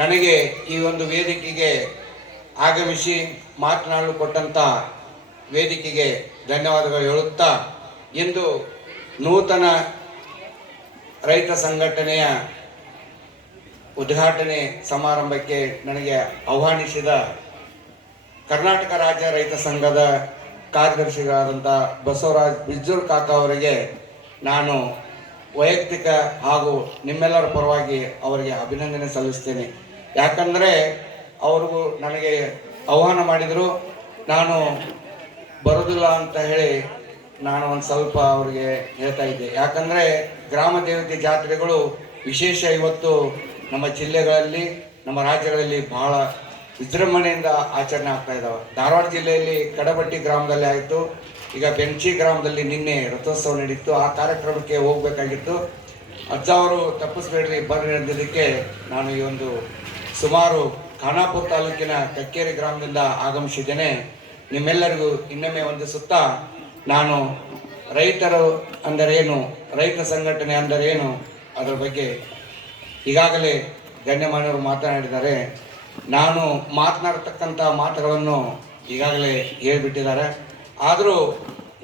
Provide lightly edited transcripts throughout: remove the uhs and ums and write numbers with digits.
ನನಗೆ ಈ ಒಂದು ವೇದಿಕೆಗೆ ಆಗಮಿಸಿ ಮಾತನಾಡಲು ಕೊಟ್ಟಂಥ ವೇದಿಕೆಗೆ ಧನ್ಯವಾದಗಳು ಹೇಳುತ್ತಾ, ಇಂದು ನೂತನ ರೈತ ಸಂಘಟನೆಯ ಉದ್ಘಾಟನೆ ಸಮಾರಂಭಕ್ಕೆ ನನಗೆ ಆಹ್ವಾನಿಸಿದ ಕರ್ನಾಟಕ ರಾಜ್ಯ ರೈತ ಸಂಘದ ಕಾರ್ಯದರ್ಶಿಗಳಾದಂಥ ಬಸವರಾಜ್ ಬಿಜ್ಜೂರ್ ಕಾಕ ಅವರಿಗೆ ನಾನು ವೈಯಕ್ತಿಕ ಹಾಗೂ ನಿಮ್ಮೆಲ್ಲರ ಪರವಾಗಿ ಅವರಿಗೆ ಅಭಿನಂದನೆ ಸಲ್ಲಿಸ್ತೇನೆ. ಯಾಕಂದರೆ ಅವರು ನನಗೆ ಆಹ್ವಾನ ಮಾಡಿದರು, ನಾನು ಬರೋದಿಲ್ಲ ಅಂತ ಹೇಳಿ ನಾನು ಒಂದು ಸ್ವಲ್ಪ ಅವರಿಗೆ ಹೇಳ್ತಾ ಇದ್ದೆ. ಯಾಕಂದರೆ ಗ್ರಾಮ ದೇವತೆ ಜಾತ್ರೆಗಳು ವಿಶೇಷ ಇವತ್ತು ನಮ್ಮ ಜಿಲ್ಲೆಗಳಲ್ಲಿ, ನಮ್ಮ ರಾಜ್ಯಗಳಲ್ಲಿ ಬಹಳ ವಿಜೃಂಭಣೆಯಿಂದ ಆಚರಣೆ ಆಗ್ತಾ ಇದ್ದಾವೆ. ಧಾರವಾಡ ಜಿಲ್ಲೆಯಲ್ಲಿ ಕಡಬಟ್ಟಿ ಗ್ರಾಮದಲ್ಲಿ ಆಯಿತು, ಈಗ ಬೆಂಚಿ ಗ್ರಾಮದಲ್ಲಿ ನಿನ್ನೆ ರಥೋತ್ಸವ ನಡೀತು. ಆ ಕಾರ್ಯಕ್ರಮಕ್ಕೆ ಹೋಗಬೇಕಾಗಿತ್ತು. ಅಜ್ಜ ಅವರು ತಪ್ಪಿಸ್ಬೇಡ್ರಿ ಬರ್ರಿ ಅಂದಿದ್ದಕ್ಕೆ ನಾನು ಈ ಒಂದು ಸುಮಾರು ಖಾನಾಪುರ ತಾಲೂಕಿನ ಕಕ್ಕೇರಿ ಗ್ರಾಮದಿಂದ ಆಗಮಿಸಿದ್ದೇನೆ. ನಿಮ್ಮೆಲ್ಲರಿಗೂ ಇನ್ನೊಮ್ಮೆ ವಂದಿಸುತ್ತಾ, ನಾನು ರೈತರು ಅಂದರೇನು, ರೈತ ಸಂಘಟನೆ ಅಂದರೇನು ಅದರ ಬಗ್ಗೆ ಈಗಾಗಲೇ ಗಣ್ಯಮಾನ್ಯವರು ಮಾತನಾಡಿದ್ದಾರೆ. ನಾನು ಮಾತನಾಡ್ತಕ್ಕಂಥ ಮಾತುಗಳನ್ನು ಈಗಾಗಲೇ ಹೇಳಿಬಿಟ್ಟಿದ್ದಾರೆ. ಆದರೂ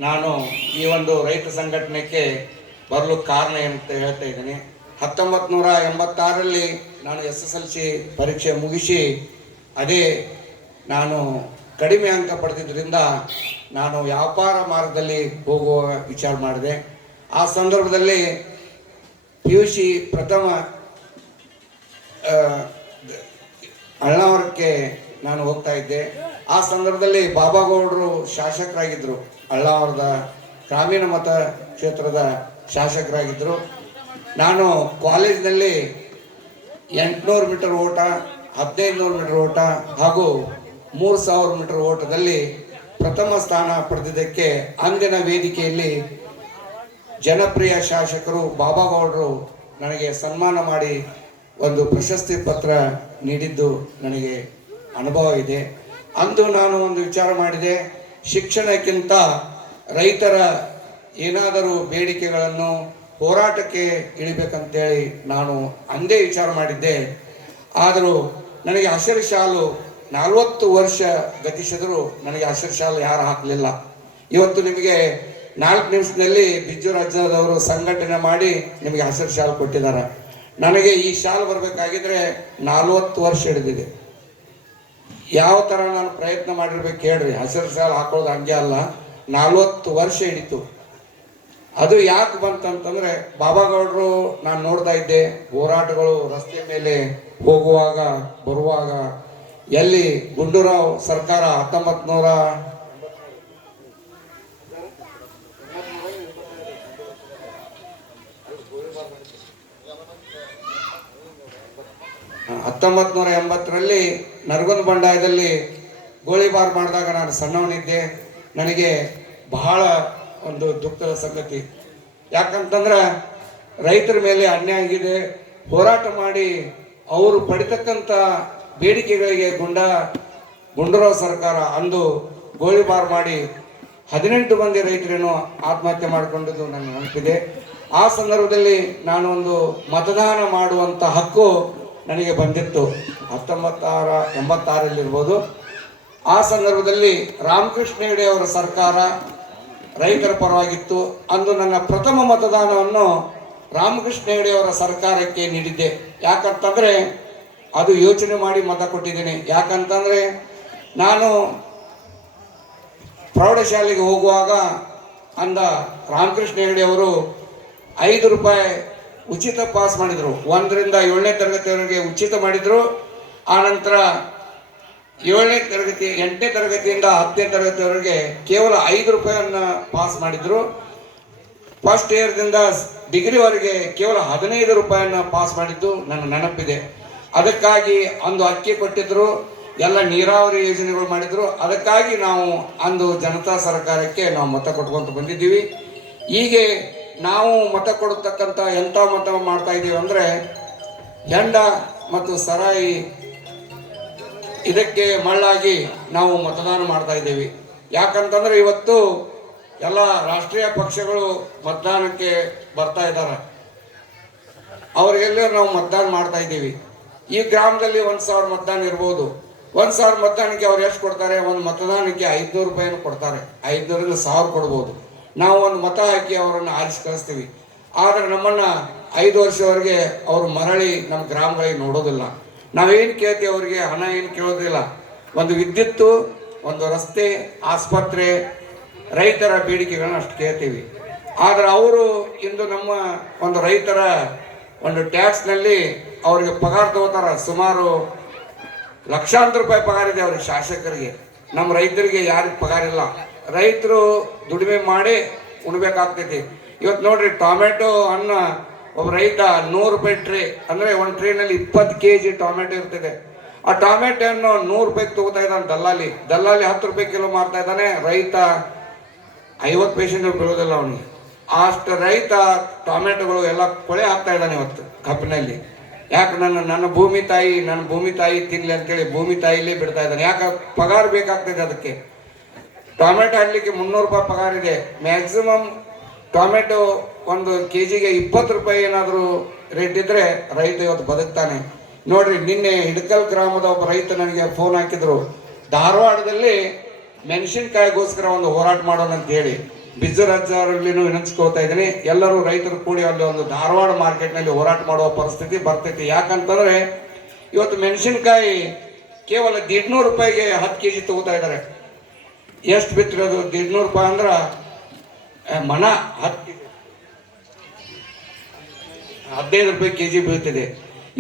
ನಾನು ಈ ಒಂದು ರೈತ ಸಂಘಟನೆಗೆ ಬರಲು ಕಾರಣ ಏನಂತ ಹೇಳ್ತಾ ಇದ್ದೀನಿ. 1986ರಲ್ಲಿ ನಾನು SSLC ಪರೀಕ್ಷೆ ಮುಗಿಸಿ ಅದೇ ನಾನು ಕಡಿಮೆ ಅಂಕ ಪಡೆದಿದ್ದರಿಂದ ನಾನು ವ್ಯಾಪಾರ ಮಾರ್ಗದಲ್ಲಿ ಹೋಗುವ ವಿಚಾರ ಮಾಡಿದೆ. ಆ ಸಂದರ್ಭದಲ್ಲಿ PUC ಪ್ರಥಮ ಅಳ್ನಾವರಕ್ಕೆ ನಾನು ಹೋಗ್ತಾ ಇದ್ದೆ. ಆ ಸಂದರ್ಭದಲ್ಲಿ ಬಾಬಾಗೌಡರು ಶಾಸಕರಾಗಿದ್ದರು, ಅಳ್ನಾವರದ ಗ್ರಾಮೀಣ ಮತ ಕ್ಷೇತ್ರದ ಶಾಸಕರಾಗಿದ್ದರು. ನಾನು ಕಾಲೇಜಿನಲ್ಲಿ 800 ಮೀಟರ್ ಓಟ, 1500 ಮೀಟರ್ ಓಟ ಹಾಗೂ 3000 ಮೀಟರ್ ಓಟದಲ್ಲಿ ಪ್ರಥಮ ಸ್ಥಾನ ಪಡೆದಿದ್ದಕ್ಕೆ ಅಂದಿನ ವೇದಿಕೆಯಲ್ಲಿ ಜನಪ್ರಿಯ ಶಾಸಕರು ಬಾಬಾಗೌಡರು ನನಗೆ ಸನ್ಮಾನ ಮಾಡಿ ಒಂದು ಪ್ರಶಸ್ತಿ ಪತ್ರ ನೀಡಿದ್ದು ನನಗೆ ಅನುಭವ ಇದೆ. ಅಂದು ನಾನು ಒಂದು ವಿಚಾರ ಮಾಡಿದೆ, ಶಿಕ್ಷಣಕ್ಕಿಂತ ರೈತರ ಏನಾದರೂ ಬೇಡಿಕೆಗಳನ್ನು ಹೋರಾಟಕ್ಕೆ ಇಳಿಬೇಕಂತೇಳಿ ನಾನು ಅಂದೇ ವಿಚಾರ ಮಾಡಿದ್ದೆ. ಆದರೂ ನನಗೆ ಹಸಿರು ಶಾಲು 40 ವರ್ಷ ಗತಿಸಿದರೂ ನನಗೆ ಹಸಿರು ಶಾಲು ಯಾರು ಹಾಕಲಿಲ್ಲ. ಇವತ್ತು ನಿಮಗೆ 4 ನಿಮಿಷದಲ್ಲಿ ಬಿಜ್ಜೂರ್ ಅಜ್ಜದವರು ಸಂಘಟನೆ ಮಾಡಿ ನಿಮಗೆ ಹಸಿರು ಶಾಲು ಕೊಟ್ಟಿದ್ದಾರೆ. ನನಗೆ ಈ ಶಾಲು ಬರಬೇಕಾಗಿದ್ರೆ 40 ವರ್ಷ ಹಿಡಿದಿದೆ. ಯಾವ ಥರ ನಾನು ಪ್ರಯತ್ನ ಮಾಡಿರ್ಬೇಕು ಹೇಳ್ರಿ. ಹಸಿರು ಶಾಲು ಹಾಕೊಳ್ಳೋದು ಹಂಗೆ ಅಲ್ಲ, 40 ವರ್ಷ ಹಿಡಿತು. ಅದು ಯಾಕೆ ಬಂತಂತಂದರೆ ಬಾಬಾಗೌಡರು ನಾನು ನೋಡ್ತಾ ಇದ್ದೆ, ಹೋರಾಟಗಳು ರಸ್ತೆ ಮೇಲೆ ಹೋಗುವಾಗ ಬರುವಾಗ. ಎಲ್ಲಿ ಗುಂಡೂರಾವ್ ಸರ್ಕಾರ 1980ರಲ್ಲಿ ನರಗುಂದ ಬಂಡಾಯದಲ್ಲಿ ಗೋಳಿಬಾರ್ ಮಾಡಿದಾಗ ನಾನು ಸಣ್ಣವನಿದ್ದೆ. ನನಗೆ ಬಹಳ ಒಂದು ದುಃಖದ ಸಂಗತಿ. ಯಾಕಂತಂದ್ರೆ ರೈತರ ಮೇಲೆ ಅನ್ಯಾಯ ಆಗಿದೆ. ಹೋರಾಟ ಮಾಡಿ ಅವರು ಪಡಿತಕ್ಕಂಥ ಬೇಡಿಕೆಗಳಿಗೆ ಗುಂಡೂರಾವ್ ಸರ್ಕಾರ ಅಂದು ಗೋಳಿಬಾರ್ ಮಾಡಿ 18 ಮಂದಿ ರೈತರೇನು ಆತ್ಮಹತ್ಯೆ ಮಾಡಿಕೊಂಡಿದ್ದು ನನಗೆ ನೆನಪಿದೆ. ಆ ಸಂದರ್ಭದಲ್ಲಿ ನಾನು ಒಂದು ಮತದಾನ ಮಾಡುವಂಥ ಹಕ್ಕು ನನಗೆ ಬಂದಿತ್ತು. 1986 ಆ ಸಂದರ್ಭದಲ್ಲಿ ರಾಮಕೃಷ್ಣ ಹೆಗಡೆ ಅವರ ಸರ್ಕಾರ ರೈತರ ಪರವಾಗಿತ್ತು. ಅಂದು ನನ್ನ ಪ್ರಥಮ ಮತದಾನವನ್ನು ರಾಮಕೃಷ್ಣ ಹೆಗಡೆ ಅವರ ಸರ್ಕಾರಕ್ಕೆ ನೀಡಿದ್ದೆ. ಯಾಕಂತಂದರೆ ಅದು ಯೋಚನೆ ಮಾಡಿ ಮತ ಕೊಟ್ಟಿದ್ದೇನೆ. ಯಾಕಂತಂದರೆ ನಾನು ಪ್ರೌಢಶಾಲೆಗೆ ಹೋಗುವಾಗ ಅಂದ ರಾಮಕೃಷ್ಣ ಹೆಗಡೆ ಅವರು 5 ರೂಪಾಯಿ ಉಚಿತ ಪಾಸ್ ಮಾಡಿದರು. 1ರಿಂದ 7ನೇ ತರಗತಿಯವರೆಗೆ ಉಚಿತ ಮಾಡಿದರು. ಆನಂತರ 7ನೇ ತರಗತಿ 8ನೇ ತರಗತಿಯಿಂದ 10ನೇ ತರಗತಿಯವರೆಗೆ ಕೇವಲ 5 ರೂಪಾಯಿಯನ್ನು ಪಾಸ್ ಮಾಡಿದರು. ಫಸ್ಟ್ ಇಯರ್ದಿಂದ ಡಿಗ್ರಿವರೆಗೆ ಕೇವಲ 15 ರೂಪಾಯಿಯನ್ನು ಪಾಸ್ ಮಾಡಿದ್ದು ನನ್ನ ನೆನಪಿದೆ. ಅದಕ್ಕಾಗಿ ಅಂದು ಅಕ್ಕಿ ಕೊಟ್ಟಿದ್ದರು, ಎಲ್ಲ ನೀರಾವರಿ ಯೋಜನೆಗಳು ಮಾಡಿದರು. ಅದಕ್ಕಾಗಿ ನಾವು ಅಂದು ಜನತಾ ಸರ್ಕಾರಕ್ಕೆ ನಾವು ಮತ ಕೊಟ್ಕೊಂತ ಬಂದಿದ್ದೀವಿ. ಹೀಗೆ ನಾವು ಮತ ಕೊಡತಕ್ಕಂಥ ಎಂಥ ಮತ ಮಾಡ್ತಾ ಇದ್ದೀವಿ ಅಂದರೆ ಹೆಂಡ ಮತ್ತು ಸರಾಯಿ ಇದಕ್ಕೆ ಮಳ್ಳಾಗಿ ನಾವು ಮತದಾನ ಮಾಡ್ತಾ ಇದ್ದೀವಿ. ಯಾಕಂತಂದರೆ ಇವತ್ತು ಎಲ್ಲ ರಾಷ್ಟ್ರೀಯ ಪಕ್ಷಗಳು ಮತದಾನಕ್ಕೆ ಬರ್ತಾ ಇದ್ದಾರೆ. ಅವರಿಗೆಲ್ಲ ನಾವು ಮತದಾನ ಮಾಡ್ತಾ ಇದ್ದೀವಿ. ಈ ಗ್ರಾಮದಲ್ಲಿ 1,000 ಮತದಾನ ಇರ್ಬೋದು. 1,000 ಮತದಾನಕ್ಕೆ ಅವ್ರು ಎಷ್ಟು ಕೊಡ್ತಾರೆ? ಒಂದು ಮತದಾನಕ್ಕೆ 500 ರೂಪಾಯಿನ ಕೊಡ್ತಾರೆ. 500ರಿಂದ 1000 ಕೊಡ್ಬೋದು. ನಾವು ಒಂದು ಮತ ಹಾಕಿ ಅವರನ್ನು ಆರಿಸಿ ಕಳಿಸ್ತೀವಿ. ಆದರೆ ನಮ್ಮನ್ನು 5 ವರ್ಷವರೆಗೆ ಅವರು ಮರಳಿ ನಮ್ಮ ಗ್ರಾಮಗಳಿಗೆ ನೋಡೋದಿಲ್ಲ. ನಾವೇನು ಕೇಳ್ತೀವಿ ಅವರಿಗೆ? ಹಣ ಏನು ಕೇಳೋದಿಲ್ಲ. ಒಂದು ವಿದ್ಯುತ್ತು, ಒಂದು ರಸ್ತೆ, ಆಸ್ಪತ್ರೆ, ರೈತರ ಬೇಡಿಕೆಗಳನ್ನ ಅಷ್ಟು ಕೇಳ್ತೀವಿ. ಆದರೆ ಅವರು ಇಂದು ನಮ್ಮ ಒಂದು ರೈತರ ಒಂದು ಟ್ಯಾಕ್ಸ್ನಲ್ಲಿ ಅವರಿಗೆ ಪಗಾರ ತಗೋತಾರೆ. ಸುಮಾರು ಲಕ್ಷಾಂತರ ರೂಪಾಯಿ ಪಗಾರ ಇದೆ ಅವ್ರಿಗೆ, ಶಾಸಕರಿಗೆ. ನಮ್ಮ ರೈತರಿಗೆ ಯಾರಿಗೆ ಪಗಾರ ಇಲ್ಲ. ರೈತರು ದುಡಿಮೆ ಮಾಡಿ ಉಣ್ಬೇಕಾಗ್ತೈತಿ. ಇವತ್ತು ನೋಡ್ರಿ, ಟೊಮೆಟೊ ಹಣ್ಣು ಒಬ್ಬ ರೈತ 100 ರೂಪಾಯಿ ಟ್ರೇ, ಅಂದರೆ ಒಂದು ಟ್ರೇನಲ್ಲಿ 20 kg ಟೊಮೆಟೊ ಇರ್ತದೆ. ಆ ಟೊಮೆಟೊ ಹಣ್ಣು 100 ರೂಪಾಯಿಗೆ ತಗೋತಾ ಇದ್ದಾನೆ ದಲ್ಲಾಳಿ. 10 ರೂಪಾಯಿ ಕಿಲೋ ಮಾರ್ತಾ ಇದ್ದಾನೆ. ರೈತ 50 ಪೈಸೆ ಬೀಳೋದಿಲ್ಲ ಅವನಿಗೆ. ಅಷ್ಟು ರೈತ ಟೊಮೆಟೊಗಳು ಎಲ್ಲ ಕೊಳೆ ಹಾಕ್ತಾ ಇದ್ದಾನೆ ಇವತ್ತು ಕಪ್ಪಿನಲ್ಲಿ. ಯಾಕೆ? ನನ್ನ ಭೂಮಿ ತಾಯಿ ತಿನ್ಲಿ ಅಂತೇಳಿ ಭೂಮಿ ತಾಯಿಲೇ ಬಿಡ್ತಾ ಇದ್ದಾನೆ. ಯಾಕೆ? ಪಗಾರ ಬೇಕಾಗ್ತದೆ ಅದಕ್ಕೆ. ಟೊಮೆಟೊ ಹಣ್ಣಲಿಕ್ಕೆ 300 ರೂಪಾಯಿ ಪಗಾರ ಇದೆ. ಮ್ಯಾಕ್ಸಿಮಮ್ ಟೊಮೆಟೊ ಒಂದು ಕೆಜಿಗೆ 20 ರೂಪಾಯಿ ಏನಾದರೂ ರೇಟ್ ಇದ್ರೆ ರೈತ ಇವತ್ತು ಬದುಕ್ತಾನೆ. ನೋಡ್ರಿ, ನಿನ್ನೆ ಹಿಡಕಲ್ ಗ್ರಾಮದ ಒಬ್ಬ ರೈತ ನನಗೆ ಫೋನ್ ಹಾಕಿದ್ರು. ಧಾರವಾಡದಲ್ಲಿ ಮೆಣಸಿನ್ಕಾಯಿಗೋಸ್ಕರ ಒಂದು ಹೋರಾಟ ಮಾಡೋಣ ಅಂತ ಹೇಳಿ ಬಿಜರಾಜರಲ್ಲಿನೂ ವಿನಂತಿಸ್ಕೋತಾ ಇದ್ದೀನಿ. ಎಲ್ಲರೂ ರೈತರು ಕೂಡಿ ಅಲ್ಲಿ ಒಂದು ಧಾರವಾಡ ಮಾರ್ಕೆಟ್ನಲ್ಲಿ ಹೋರಾಟ ಮಾಡುವ ಪರಿಸ್ಥಿತಿ ಬರ್ತೈತಿ. ಯಾಕಂತಂದ್ರೆ ಇವತ್ತು ಮೆಣಸಿನ್ಕಾಯಿ ಕೇವಲ 150 ರೂಪಾಯಿಗೆ 10 kg ತಗೋತಾ ಇದ್ದಾರೆ. ಎಷ್ಟು ಬಿತ್ತಿರೋದು? 150 ರೂಪಾಯಿ ಅಂದ್ರೆ ಮನ 15 ರೂಪಾಯಿ kg ಬೀಳ್ತಿದೆ.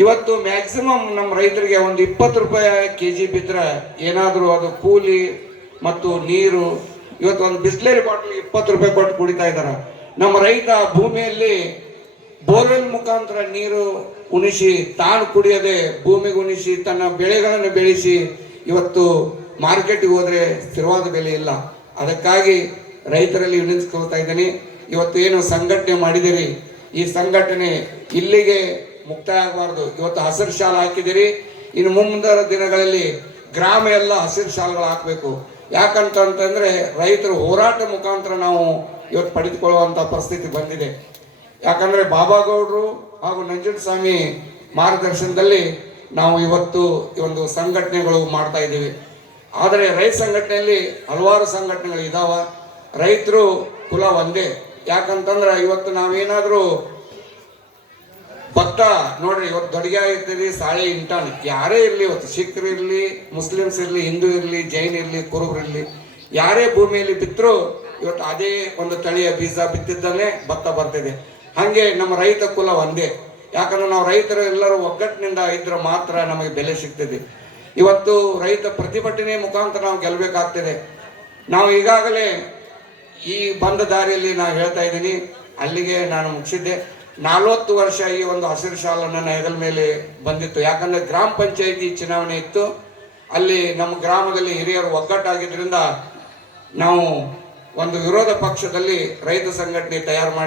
ಇವತ್ತು ಮ್ಯಾಕ್ಸಿಮಮ್ ನಮ್ಮ ರೈತರಿಗೆ ಒಂದು 20 ರೂಪಾಯಿ kg ಬಿದ್ದರೆ ಏನಾದರೂ ಅದು ಕೂಲಿ ಮತ್ತು ನೀರು. ಇವತ್ತು ಒಂದು ಬಿಸ್ಲೇರಿ ಬಾಟ್ಲಿಗೆ 20 ರೂಪಾಯಿ ಕೊಟ್ಟು ಕುಡಿತಾ ಇದ್ದಾರೆ. ನಮ್ಮ ರೈತ ಭೂಮಿಯಲ್ಲಿ ಬೋರ್ವೆಲ್ ಮುಖಾಂತರ ನೀರು ಉಣಿಸಿ, ತಾನು ಕುಡಿಯದೆ ಭೂಮಿಗೆ ಉಣಿಸಿ, ತನ್ನ ಬೆಳೆಗಳನ್ನು ಬೆಳೆಸಿ ಇವತ್ತು ಮಾರ್ಕೆಟಿಗೆ ಹೋದರೆ ಸ್ಥಿರವಾದ ಬೆಲೆ ಇಲ್ಲ. ಅದಕ್ಕಾಗಿ ರೈತರಲ್ಲಿ ವಿನಂತಿಸ್ಕೊಳ್ತಾ ಇದ್ದೀನಿ. ಇವತ್ತು ಏನು ಸಂಘಟನೆ ಮಾಡಿದಿರಿ, ಈ ಸಂಘಟನೆ ಇಲ್ಲಿಗೆ ಮುಕ್ತಾಯ ಆಗಬಾರ್ದು. ಇವತ್ತು ಹಸಿರು ಶಾಲೆ ಹಾಕಿದಿರಿ, ಇನ್ನು ಮುಂದಿನ ದಿನಗಳಲ್ಲಿ ಗ್ರಾಮ ಎಲ್ಲ ಹಸಿರು ಶಾಲೆಗಳು ಹಾಕಬೇಕು. ಯಾಕಂತಂದ್ರೆ ರೈತರು ಹೋರಾಟ ಮುಖಾಂತರ ನಾವು ಇವತ್ತು ಪಡೆದುಕೊಳ್ಳುವಂಥ ಪರಿಸ್ಥಿತಿ ಬಂದಿದೆ. ಯಾಕಂದರೆ ಬಾಬಾಗೌಡರು ಹಾಗೂ ನಂಜುಂಡಸ್ವಾಮಿ ಮಾರ್ಗದರ್ಶನದಲ್ಲಿ ನಾವು ಇವತ್ತು ಈ ಒಂದು ಸಂಘಟನೆಗಳು ಮಾಡ್ತಾ ಇದ್ದೀವಿ. ಆದರೆ ರೈತ ಸಂಘಟನೆಯಲ್ಲಿ ಹಲವಾರು ಸಂಘಟನೆಗಳು ಇದಾವೆ. ರೈತರು ಕುಲ ಒಂದೇ. ಯಾಕಂತಂದ್ರೆ ಇವತ್ತು ನಾವೇನಾದರೂ ಭತ್ತ ನೋಡ್ರಿ, ಇವತ್ತು ದೊಡ್ಡ ಇರ್ತೀರಿ, ಸಾಳೆ ಇಂಟಾನ್ ಯಾರೇ ಇರಲಿ, ಇವತ್ತು ಸಿಖ್ರು ಇರಲಿ, ಮುಸ್ಲಿಮ್ಸ್ ಇರಲಿ, ಹಿಂದೂ ಇರಲಿ, ಜೈನ್ ಇರಲಿ, ಕುರುಬರು ಇರಲಿ, ಯಾರೇ ಭೂಮಿಯಲ್ಲಿ ಬಿತ್ತರೂ ಇವತ್ತು ಅದೇ ಒಂದು ತಳಿಯ ಬೀಜ ಬಿತ್ತಿದ್ದಾನೆ ಭತ್ತ ಬರ್ತಿದೆ. ಹಾಗೆ ನಮ್ಮ ರೈತ ಕುಲ ಒಂದೇ. ಯಾಕಂದ್ರೆ ನಾವು ರೈತರು ಎಲ್ಲರೂ ಒಗ್ಗಟ್ಟಿನಿಂದ ಇದ್ರೆ ಮಾತ್ರ ನಮಗೆ ಬೆಲೆ ಸಿಗ್ತದೆ. ಇವತ್ತು ರೈತ ಪ್ರತಿಭಟನೆ ಮುಖಾಂತರ ನಾವು ಗೆಲ್ಲಬೇಕಾಗ್ತದೆ. ನಾವು ಈಗಾಗಲೇ ಈ ಬಂದ ದಾರಿಯಲ್ಲಿ ನಾನು ಹೇಳ್ತಾ ಇದ್ದೀನಿ, ಅಲ್ಲಿಗೆ ನಾನು ಮುಗಿಸಿದ್ದೆ. 40 ವರ್ಷ ಈ ಒಂದು ಹಸಿರು ಶಾಲೆ ನನ್ನ ಹೆಗಲ ಮೇಲೆ ಬಂದಿತ್ತು. ಯಾಕಂದರೆ ಗ್ರಾಮ ಪಂಚಾಯಿತಿ ಚುನಾವಣೆ ಇತ್ತು. ಅಲ್ಲಿ ನಮ್ಮ ಗ್ರಾಮದಲ್ಲಿ ಹಿರಿಯರು ಒಗ್ಗಟ್ಟಾಗಿದ್ದರಿಂದ ನಾವು ಒಂದು ವಿರೋಧ ಪಕ್ಷದಲ್ಲಿ ರೈತ ಸಂಘಟನೆ ತಯಾರು ಮಾಡಿ